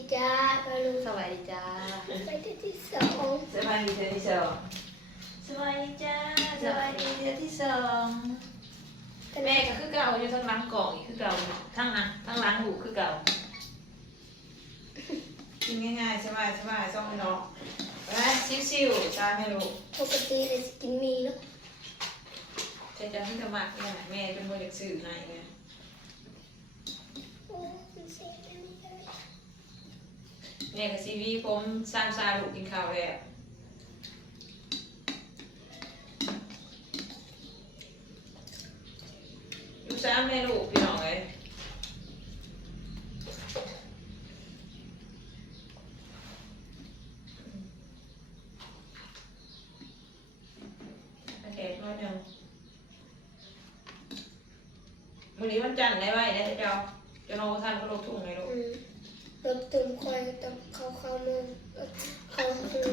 ดีจ้าปาลุง สวัสดีจ้า ไปที่สอง สบายดีเธอที่สองสบายดีจ้าสบายดีเธอที่สองแม่ก็คือเก่าอยู่ทั้งหลังกล่องอีกคือเก่าทั้งหลังหูคือเก่ากินง่ายๆสบายส่งให้น้องไปซิวๆตามให้ลูก ปกติเลยกินมีเนาะ ใช้จะให้กระมักเนี่ยแม่เป็นคนอยากซื้อให้เนี่ย โอ้มันเสียแล้วนี่เลย แม่กับซีวีผมสร้างซาลูกกินข้าวแล้วลูกสามแม่ลูกพี่น้องเลยโอเคน้อยหนึ่งวันนี้วันจันทร์ได้ไหมได้เจ้าจะนอนท่านก็ลงทุ่งไงลูก รถตุ่มคอยต้องเข้ามือเข้ามือ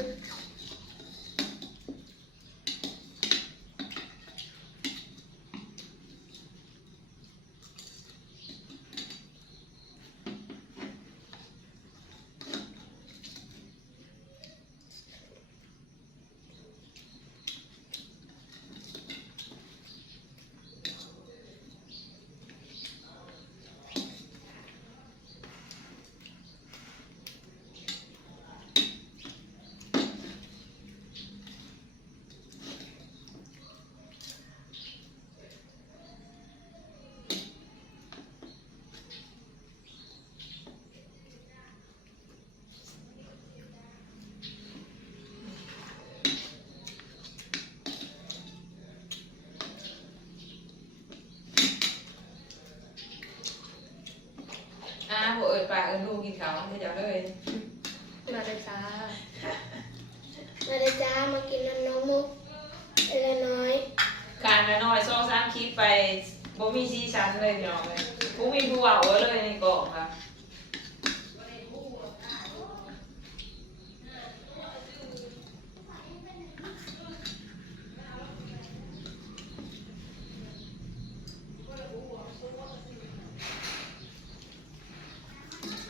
พวกปลาลูกกินข้าวให้เจ้าเลย มาเลยจ้า มาเลยจ้ามากินน้องมุกเอลน้อย การน้อยๆ2-3คลิปไปบ่มีซีซันเลยพี่น้องเลยบ่มีผู้ว่าเลยในกล่องค่ะ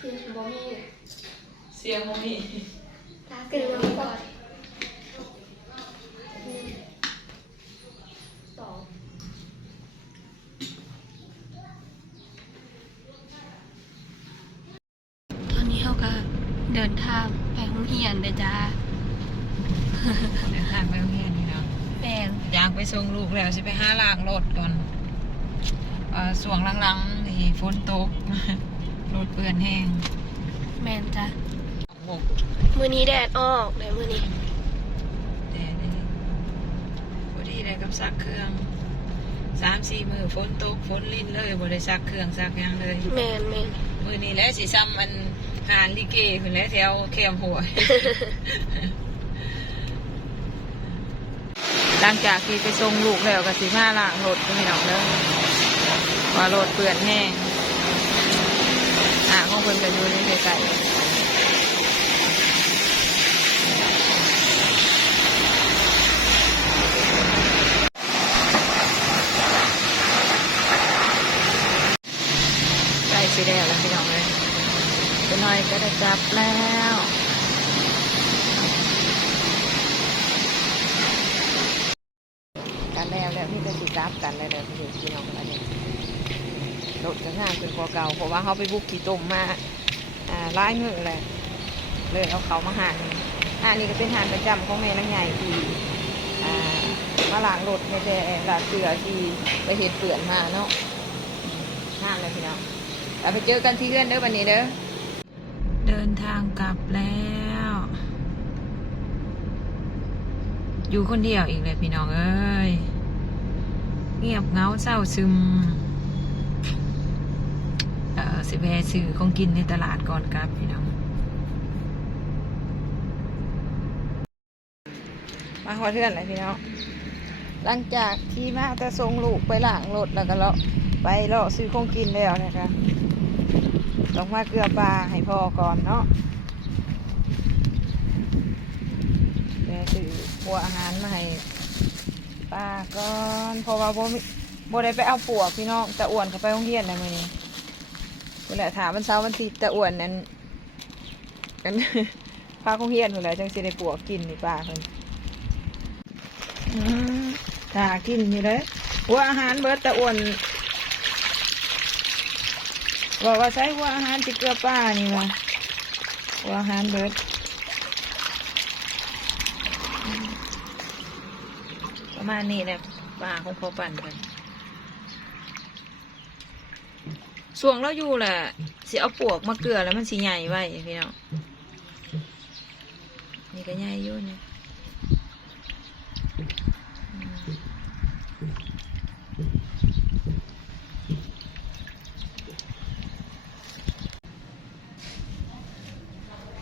คือบอมี่ เสียงบ่มี ตากินน้องก่อน สองตอนนี้เขาก็เดินทางไปห้องเรียนเลยจ้า เดินทางไปโรงเรียนนี่เนาะ แปลง อยากไปส่งลูกแล้วสิไปหาล้างรถก่อนส่วงหลังๆนี่ฝนตก รถเปื้อนแห้ง แมนจ้า บก มือนี้แดดออกเลยมือนี้ แต่นี่พอดีได้กับซักเครื่อง3-4 มื้อฝนตกฝนลิ้นเลยบ่ได้ซักเครื่องซักหยังเลย แมน มื้อนี้แหละสิซ้ำอันหานลิเกขึ้นแล้วแถวแคมหัว หลังจากที่ไปส่งลูกแล้วก็สิพาล้างรถพี่น้องเด้อว่ารถเปื้อนแห้งของเพิ่นก็อยู่ในไกลใกล้สิแล้วพี่น้องเลยจะน้อยก็ได้จับแล้วกันแล้วที่จะสิจับกันแล้วพี่น้องอะไรเนี่ยรถจะง่ายขึ้นกว่าเก่าเพราะว่าเขาไปบุกขี่ตุ่มมาร้ายมือเลยเอาเขามาหานนี่ก็เป็นหานประจำของแม่นางใหญ่ที่มาล้างรถในแต่ละเสือที่ไปเห็ดเปื่อนมาเนาะห้ามเลยพี่น้องเราไปเจอกันที่เพื่อนเด้อวันนี้เด้อเดินทางกลับแล้ว อยู่คนเดียวอีกเลยพี่น้องเอ้ยเงียบเงาเศร้าซึมสิแวะซื้อของกินในตลาดก่อนครับพี่น้องมาขอเทื่อนเลยพี่น้องหลังจากที่มาจะส่งลูกไปล้างรถแล้วก็ไปซื้อของกินแล้วนะคะต้องมาเกลือปลาให้พ่อก่อนเนาะแม่ซื้อหัวอาหารมาให้ป้าก่อนเพราะว่าบ่ได้ไปเอาปวกพี่น้องแต่อ้วนก็ไปโรงเรียนแล้วมื้อนี้ เวลาถามวันเสาร์วันอาทิตย์แต่อ้วนนั้น กัน พาเขาเฮียนหมดแล้วจังสิได้ปวกกินนี่ป้าเพิ่นถ้ากินอยู่เลยหัวอาหารเบิดตะอ้วนบอกว่าใช้หัวอาหารจิเกลือป้านี่ว่ะหัวอาหารเบิดประมาณนี้แหละป้าของพ่อปั่นกันส่วงเราอยู่แหละสิเอาปวกมาเกลือแล้วมันสิใหญ่ไว้พี่น้องนี่ก็ใหญ่อยู่เนี่ย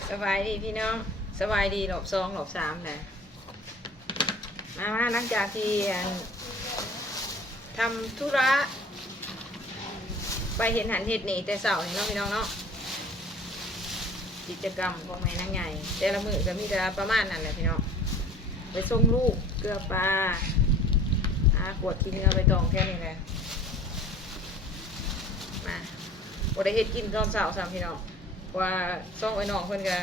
สบายดีพี่น้องสบายดีหลบ2หลบ3เลยมาหลังจากที่ทำธุระไปเห็นหันเห็ดหนีแต่เสาเนาะพี่น้องเนาะกิจกรรมของแม่นางใหญ่แต่ละมือก็มีแต่ประมาณนั้นแหละพี่น้องไปส่งลูกเกลือปลากวดทิ้งเอาไปตองแค่นี้เลยมาบได้เห็ดกินตอนเสาร์สามพี่น้องว่าซ่องไอ้น้องเพิ่นก็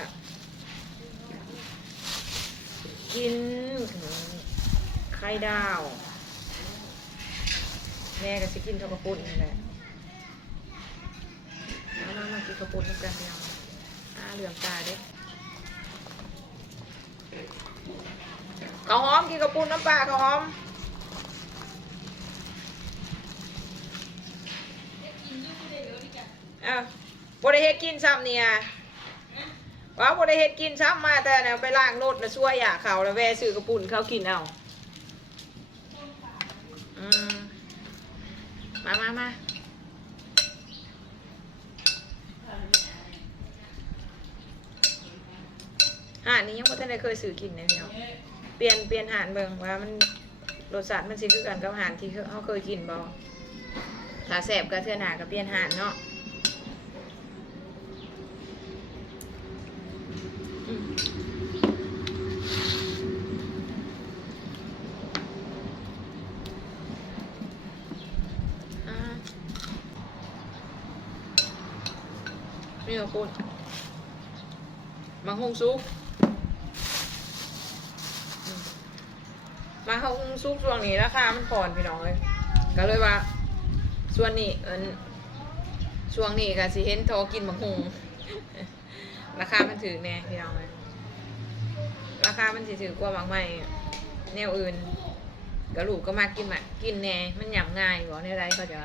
กินไข่ดาวแม่ก็สิกินข้าวกระปุ้นนี่แหละมากินข้าวปุ้นกันพี่น้องเหลืองตาเด้ข้าวหอมกินข้าวปุ้นน้ำปลาข้าวหอมบริเฮ็ดกินซ้ำเนี่ยว่าบริเฮ็ดกินซ้ำมาแต่เนี่ยไปล้างรถแล้วช่วยเขาแล้วแวะซื้อกระปุ่นเขากินเอามาหาดนี้ยังไม่ทันได้เคยซื้อกินเลยพี่น้องเปลี่ยนหาดเบิ่งว่ามันรสชาติมันสิคือกันกับหาดที่เขาเคยกินบ่ถ้าแซ่บก็เทื่อหน้าก็เปลี่ยนหาดเนาะนี่ขอบคุณมังฮงซุกมังฮงซุกช่วงนี้ราคามันผ่อนพี่น้องเลยก็เลยว่าส่วนนี้ช่วงนี้ก็สิเห็นโทกินมังฮงราคามันถือแน่พี่น้องเลยราคามันสิถือกว่าบางไม่แนวอื่นกระลูกก็มากินแน่มันหยำง่ายบอกในไรเขาจะ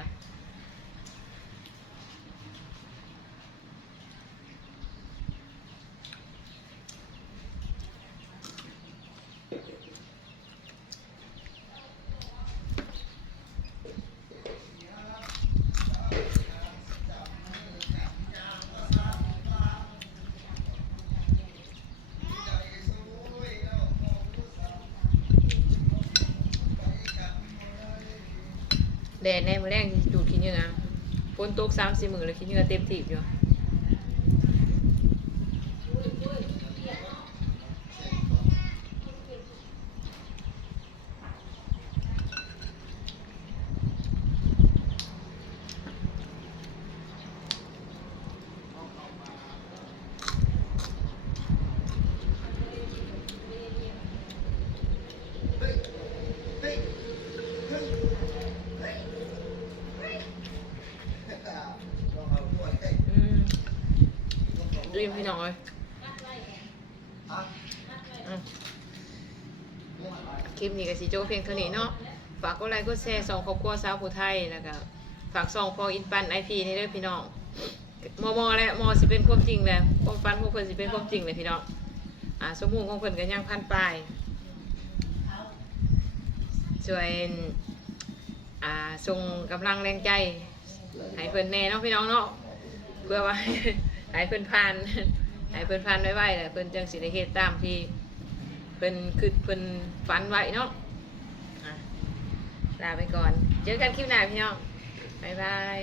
แดดในมือแรกดูดขี้เหงื่อฝนตก3-4 มื้อเลยขี้เหงื่อเต็มถีบอยู่รีบพี่น้องเลยคลิปนี้ก็สิโจเพียงเท่านี้เนาะฝากกดไลค์กดแชร์ส่องครอบครัวสาวผู้ไทยแล้วก็ฝากส่องพออินปันIPนี่ด้วยพี่น้องมอและมอสิเป็นความจริงเลยความฝันของเพิ่นสิเป็นความจริงเลยพี่น้องสมมุติของเพิ่นก็ยังพันปลายช่วยส่งกำลังแรงใจให้เพิ่นแน่เนาะพี่น้องเนาะเพื่อว่าให้เพิ่นผ่านไว้ๆแหละเพิ่นจังสิได้เฮ็ดตามที่เพิ่นคือเพิ่นฝันไว้เนาะลาไปก่อนเจอกันคลิปหน้าพี่น้องบ๊ายบาย